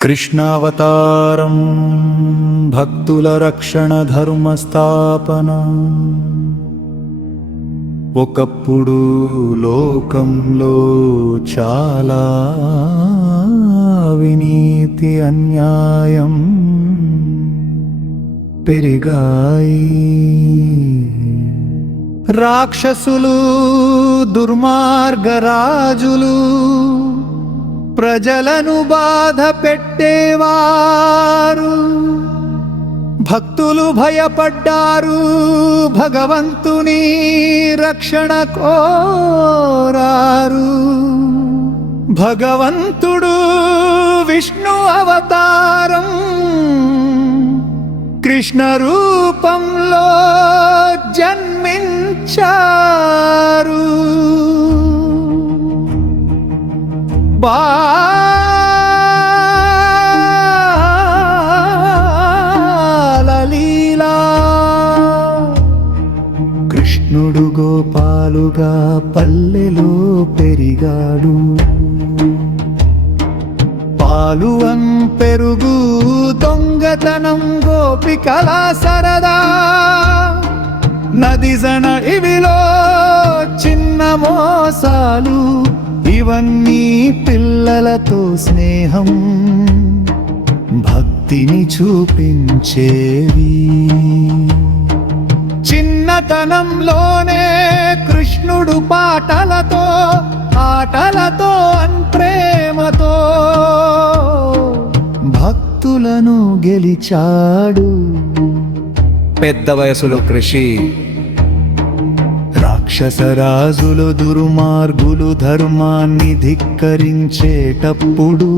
కృష్ణావతారం భక్తుల రక్షణ ధర్మస్థాపన. ఒకప్పుడు లోకంలో చాలా అవినీతి అన్యాయం పెరిగాయి. రాక్షసులు దుర్మార్గరాజులు ప్రజలను బాధ పెట్టేవారు. భక్తులు భయపడ్డారు, భగవంతుని రక్షణ కోరారు. భగవంతుడు విష్ణు అవతారం కృష్ణ రూపంలో జన్మించారు. బాలలీలా కృష్ణుడు గోపాలుగా పల్లెలో పెరిగాడు. పాలువం పెరుగు దొంగతనం గోపికల సరదా. నది జనడివిలో చిన్న మోసాలు, ఇవన్నీ పిల్లలతో స్నేహం భక్తిని చూపించేవి. చిన్నతనంలోనే కృష్ణుడు పాటలతో ఆటలతో ప్రేమతో భక్తులను గెలిచాడు. పెద్ద వయసులో కృషి రాక్షసరాజులు దుర్మార్గులు ధర్మాన్ని ధిక్కరించేటప్పుడు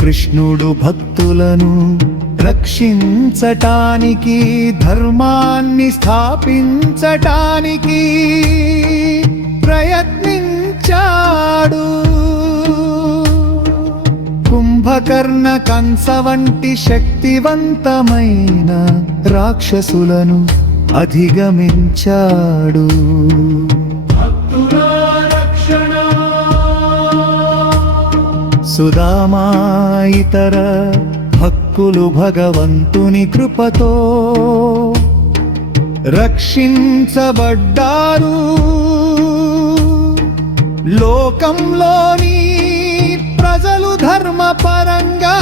కృష్ణుడు భక్తులను రక్షించటానికి ధర్మాన్ని స్థాపించటానికి ప్రయత్నించాడు. కుంభకర్ణ కంస వంటి శక్తివంతమైన రాక్షసులను అధిగమించాడు. సుదామా ఇతర భక్తులు భగవంతుని కృపతో రక్షించబడ్డారు. లోకంలోని ప్రజలు ధర్మపరంగా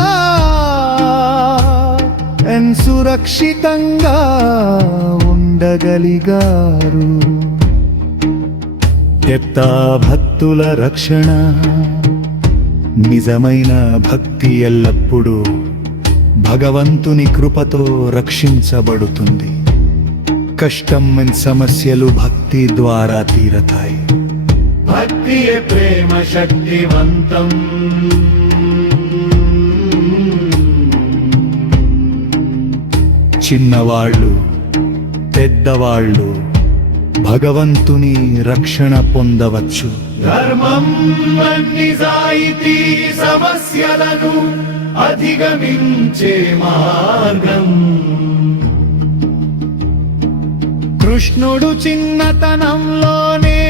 సురక్షితంగా ఉండగలిగారు. భక్తుల రక్షణ నిజమైన భక్తి ఎల్లప్పుడూ భగవంతుని కృపతో రక్షించబడుతుంది. కష్టం సమస్యలు భక్తి ద్వారా తీరతాయి. భక్తియే ప్రేమ శక్తివంతం. చిన్నవాళ్ళు పెద్దవాళ్ళు భగవంతుని రక్షణ పొందవచ్చు. ధర్మం నిజాయితీ సమస్యలను అధిగమించే మార్గం. కృష్ణుడు చిన్నతనంలోనే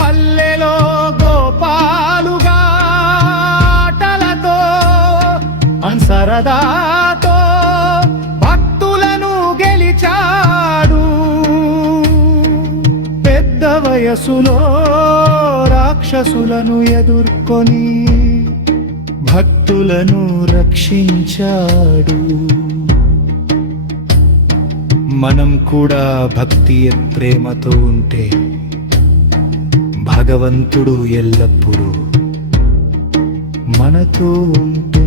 పల్లెలో గోపాలుగా ఆటలతో సరదాతో భక్తులను గెలిచాడు. పెద్ద వయసులో రాక్షసులను ఎదుర్కొని భక్తులను రక్షించాడు. మనం కూడా భక్తి ప్రేమతో ఉంటే భగవంతుడు ఎల్లప్పుడూ మనతో ఉంటూ